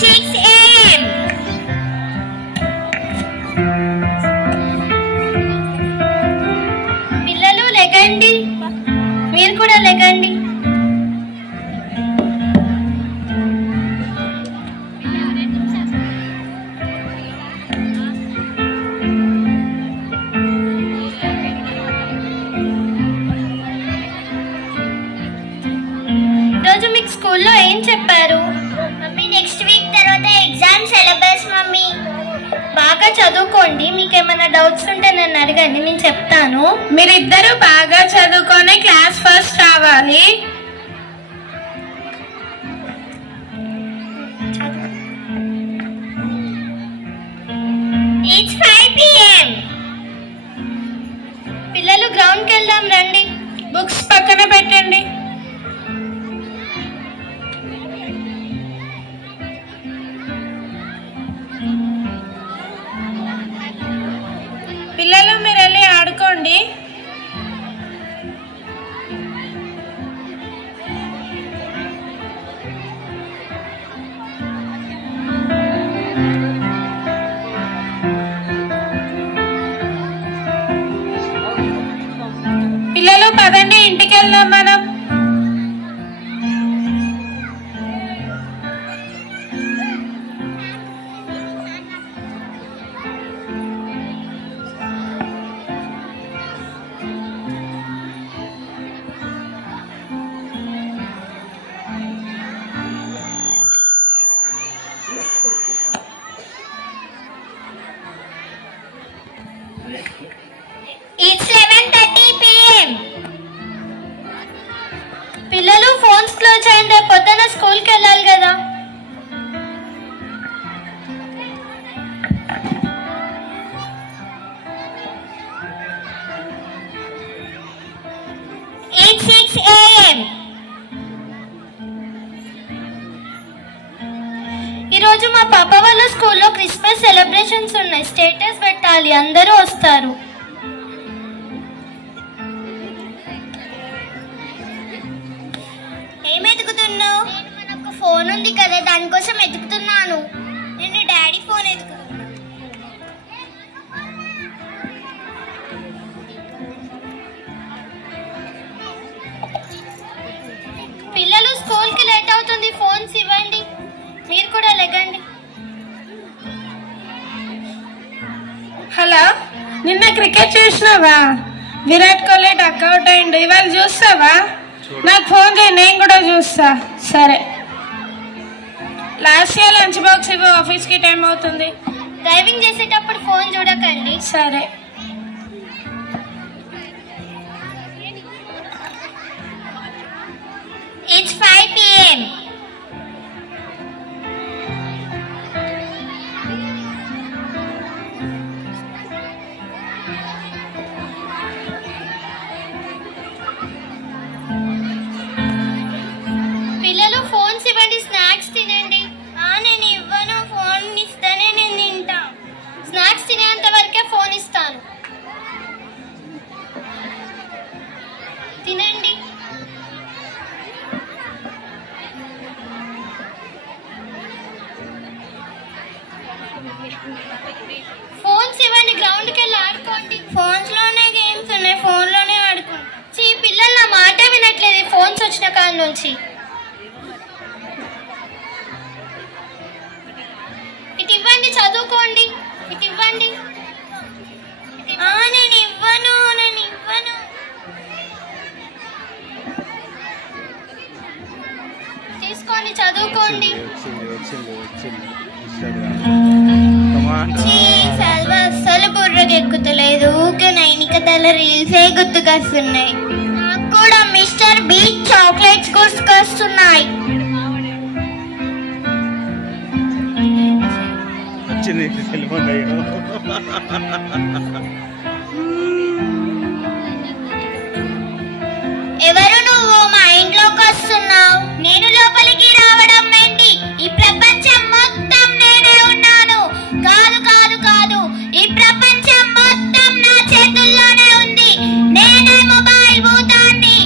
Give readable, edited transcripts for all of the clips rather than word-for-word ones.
6 AM. పిల్లలు లెగండి, మీరు కూడా లెగండి. మీకు స్కూల్లో ఏం చెప్పారు? మమ్మీ నెక్స్ట్ వీక్ తర్వాత ఎగ్జామ్ సిలబస్ మమ్మీ. బాగా చదువుకోండి, మీకు ఏమైనా డౌట్స్ ఉంటే నన్ను అడగండి, నేను చెప్తాను. మీరిద్దరూ బాగా చదువుకొని క్లాస్ ఫస్ట్ రావాలి. It's 5 PM. పిల్లలు గ్రౌండ్కి వెళ్దాం రండి. బుక్స్ పక్కన పెట్టండి. పిల్లలు మీరు వెళ్ళి ఆడుకోండి. పిల్లలు పదండి, ఇంటికి వెళ్దాం మనం. It's 11:30 PM. పిల్లలు ఫోన్స్ క్లోజ్ చేయండి, రేపు పొద్దున స్కూల్కి వెళ్ళాలి కదా. It's 6 AM. ఈరోజు మా పాప వాళ్ళ స్కూల్లో క్రిస్మస్ సెలబ్రేషన్స్ ఉన్నాయి, స్టేటస్ పెట్టాలి, అందరూ వస్తారు. ఏం ఎతుకుతున్నావు? మనకు ఫోన్ ఉంది కదా, దానికోసం ఎతుకుతున్నాను. నేను డాడీ ఫోన్ ఎతుకుతున్నా. పిల్లలు స్కూల్కి లేట్ అవుతుంది, ఫోన్స్ ఇవ్వండి, మీరు కూడా లెగండి. హలో, నిన్న క్రికెట్ చూసినావా? విరాట్ కోహ్లీ డక్అవుట్ అయిండు, ఇవాళ చూస్తావా? నాకు ఫోన్ చేయి, నేను కూడా చూస్తా. సరే, లాస్ట్ ఇయర్ లంచ్ బాక్స్ ఇవ్వు, ఆఫీస్కి టైం అవుతుంది. డ్రైవింగ్ చేసేటప్పుడు ఫోన్ చూడకండి. సరే. It's 5 PM. పిల్లలు ఫోన్స్ ఇవ్వండి, స్నాక్స్ తినండి. నేను ఇవ్వను, ఫోన్ ఇస్తేనే నేను తింటా. స్నాక్స్ తినేంత వరకే ఫోన్ ఇస్తాను, తినండి. ఫోన్స్ ఇవ్వండి, గ్రౌండ్కి వెళ్ళి ఆడుకోండి. ఫోన్స్ లోనే గేమ్స్ ఉన్నాయి, ఫోన్ లోనే ఆడుకుంటా. పిల్లలు నా మాట వినట్లేదు ఫోన్స్ వచ్చిన కాడ నుంచి. ఇటు ఇవ్వండి, చదువుకోండి, ఇటు ఇవ్వండి. నేను ఇవ్వను. తీసుకోండి, చదువుకోండి. అస్సలు బుర్రకి ఎక్కుతలేదు, ఊకే నైనిక తల రీల్సే గుర్తుకొస్తున్నాయి. నాకు కూడా మిస్టర్ బీచ్ చాక్లెట్స్ గుర్తుకొస్తున్నాయి. ఎవరు నువ్వు మా ఇంట్లోకి వస్తున్నావు? నేను లోపలికి రావడం ఏంటి? ఈ ప్రపంచం మొత్తం నేనే ఉన్నాను. కాదు కాదు కాదు, ఈ ప్రపంచం మొత్తం నా చేతుల్లోనే ఉంది. నేనే మొబైల్ భూతాన్ని.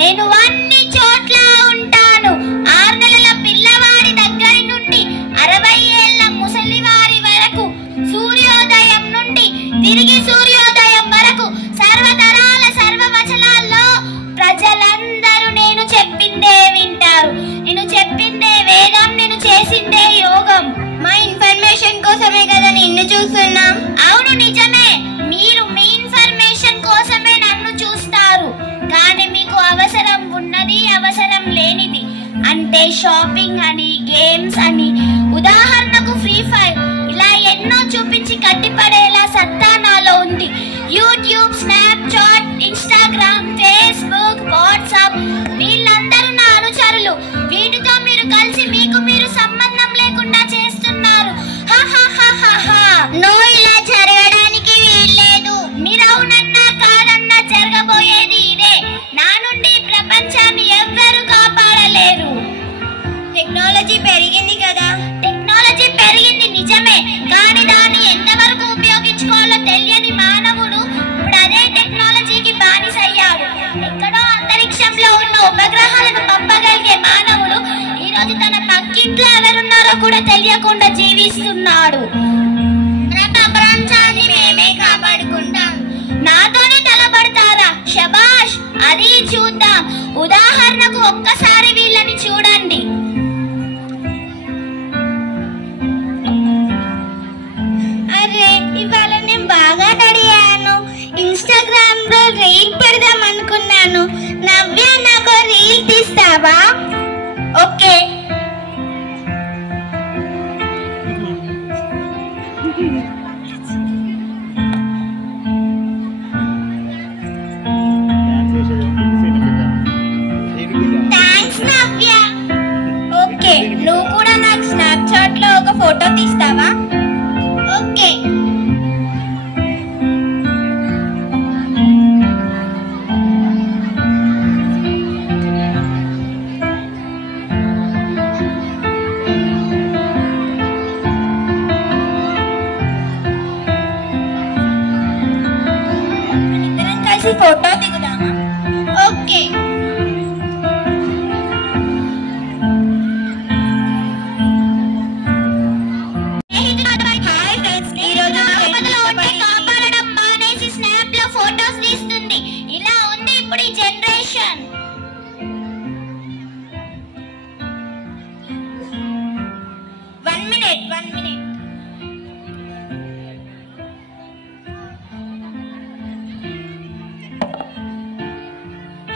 నేను అన్ని చోట్ల ఉంటాను. 6 నెలల పిల్లవాడు చేసిందే యోగం. మా ఇన్ఫర్మేషన్ కోసమే కదా నిన్ను చూస్తున్నాం. అవును నిజమే, మీరు మీ ఇన్ఫర్మేషన్ కోసమే నన్ను చూస్తారు. కానీ మీకు అవసరం ఉన్నది, అవసరం లేనిది అంటే షాపింగ్ అని, గేమ్స్ అని, ఉదాహరణకు ఫ్రీ ఫైర్, ఇలా ఎన్నో చూపించి కట్టిపడేలా సత్తా నాలో ఉంది. YouTube, Snapchat, Instagram, Facebook, WhatsApp వీళ్ళందరూ నా అనుచరులు. వీటితో మీరు కలిసి మీకు మీరు సంబంధం లేకుండా చేస్తున్నారు. నో, ఇలా జరగడానికి వీల్లేదు. మీరు అవునన్నా కాదన్నా జరగబోయేది ఇదే. నా నుండి ప్రపంచాన్ని ఎవ్వరూ కాపాడలేరు. టెక్నాలజీ పెరిగింది కదా. టెక్నాలజీ పెరిగింది నిజమే, కానీ దాన్ని ఎంతవరకు ఉపయోగించుకోవాలో తెలియని మానవుడు ఇప్పుడు అదే టెక్నాలజీకి బానిసయ్యాడు. ఎక్కడో అంతరిక్షంలో ఉన్న ఉపగ్రహాలను పంపగలిగే మానవుడు ఈరోజు తన పక్కింట్లో ఎవరున్నారో కూడా తెలియకుండా జీవిస్తున్నాడు. ప్రపంచాన్ని మేమే కాపాడుకుంటాం. నాతోనే తలపడతారా? శబాష్, అది చూద్దాం. ఉదాహరణకు ఒక్కసారి వీళ్ళని చూడండి. అరే, ఇవాళ నేను బాగా రెడీ అయ్యాను. ఇన్స్టాగ్రామ్ లో రీల్ పెడదాం అనుకున్నాను. నవ్య, నాకు రీల్ తీస్తావా? ఓకే. థ్యాంక్స్ నవ్య. ఓకే, నువ్వు కూడా నాకు స్నాప్చాట్ లో ఒక ఫోటో తీస్తావా? ఓకే. ఇద్దరం కలిసి ఫోటో దిగుదామా? ఓకే. కాపాడడం మానేసి స్నాప్ లో ఫోటోస్ తీస్తుంది. ఇలా ఉంది ఇప్పుడు ఈ generation. One minute.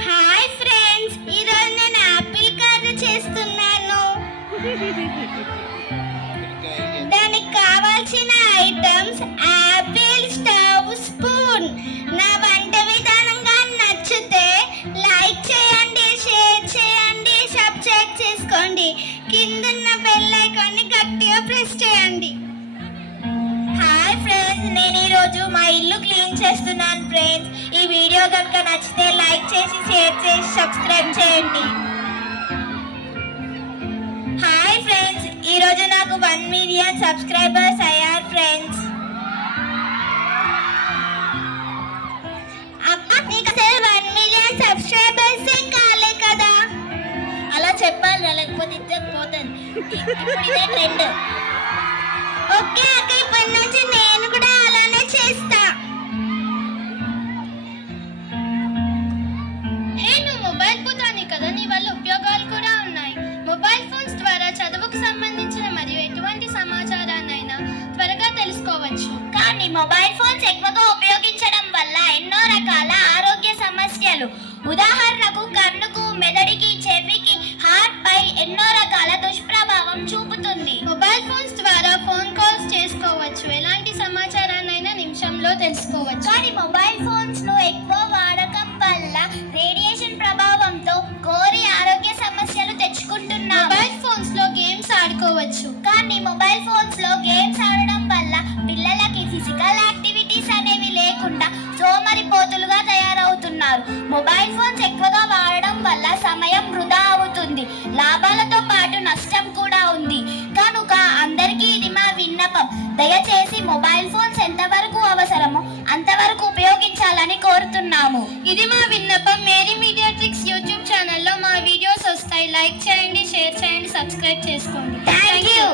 Hi friends, ఈరోజు నేను ఆపిల్ కర్రీ చేస్తున్నాను. దానికి కావాల్సిన ఐటమ్స్ ఆపిల్, స్టవ్, స్పూన్. నా వంట విధానంగా నచ్చితే లైక్ చేయండి, షేర్ చేయండి, సబ్స్క్రైబ్ చేసుకోండి. కిందున్న బెల్ ఐకాన్ని గట్టిగా ప్రెస్ చేయండి. హాయ్ ఫ్రెండ్స్, నేను ఈరోజు మా ఇల్లు క్లీన్ చేస్తున్నాను ఫ్రెండ్స్. ఈ వీడియో కనుక నచ్చితే లైక్ చేసి, షేర్ చేసి, సబ్స్క్రైబ్ చేయండి. హాయ్ ఫ్రెండ్స్, ఈరోజు నాకు 1 మిలియన్ సబ్స్క్రైబర్స్ అయ్యారు ఫ్రెండ్స్. అక్క, నీకు అసలు 1 మిలియన్ సబ్స్క్రైబర్స్ కాలే కదా? అలా చెప్పాలి, లేకపోతే ఇద్దరు పోతుంది. ఇప్పుడు ఇదే ట్రెండ్. ఓకే అక్క, ఇప్పటి నుంచి నేను కూడా అలానే చేస్తా. హే, నువ్వు మొబైల్ పోతాని కదా, నీ వల్ల ఉపయోగాలు కూడా ఉన్నాయి. మొబైల్ ఫోన్స్ ద్వారా చదువుకు సంబంధించిన మరియు ఎటువంటి సమాచారాన్నైనా త్వరగా తెలుసుకోవచ్చు. కానీ మొబైల్ ఫోన్స్ ఎక్కువగా ఉపయోగించడం వల్ల ఎన్నో రకాల ఆరోగ్య సమస్యలు, ఉదాహరణకు కన్నుకు, మెదడికి, చెవికి, హార్ట్ పై ఎన్నో రకాల దుష్ప్రభావం చూపుతుంది. మొబైల్ ఫోన్స్ ద్వారా ఫోన్ కాల్స్ చేసుకోవచ్చు, ఎలాంటి సమాచారాన్నైనా నిమిషంలో తెలుసుకోవచ్చు. కానీ మొబైల్ ఫోన్స్ ను ఎక్కువ వాడకం వల్ల రేడియేషన్ ప్రభావంతో ఘోర ఆరోగ్య సమస్యలు తెచ్చుకుంటున్నాం. మొబైల్ ఫోన్స్ లో గేమ్స్ ఆడుకోవచ్చు. కానీ మొబైల్ ఫోన్స్ లో గేమ్స్ ఆడడం వల్ల పిల్లలకి ఫిజికల్ యాక్టివిటీస్ అనేవి లేకుండా సోమరిపోతులుగా తయారవుతున్నారు. మొబైల్ ఫోన్స్ ఎక్కువగా వాడడం వల్ల సమయం వృధా అవుతుంది. లాభాలతో పాటు నష్టం కూడా ఉంది. కనుక అందరికీ ఇది మా విన్నపం. దయచేసి మొబైల్ ఫోన్స్ ఎంతవరకు అవసరమో అంతవరకు ఉపయోగించాలని కోరుతున్నాము. ఇది మా విన్నపం. మేరీ మీడియా ట్రిక్స్ యూట్యూబ్ ఛానల్లో మా వీడియోస్ వస్తాయి. లైక్ చేయండి, షేర్ చేయండి, సబ్స్క్రైబ్ చేసుకోండి. Thank you.